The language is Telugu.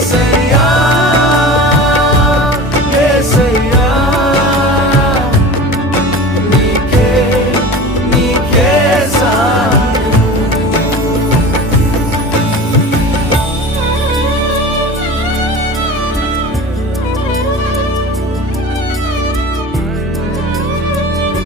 say.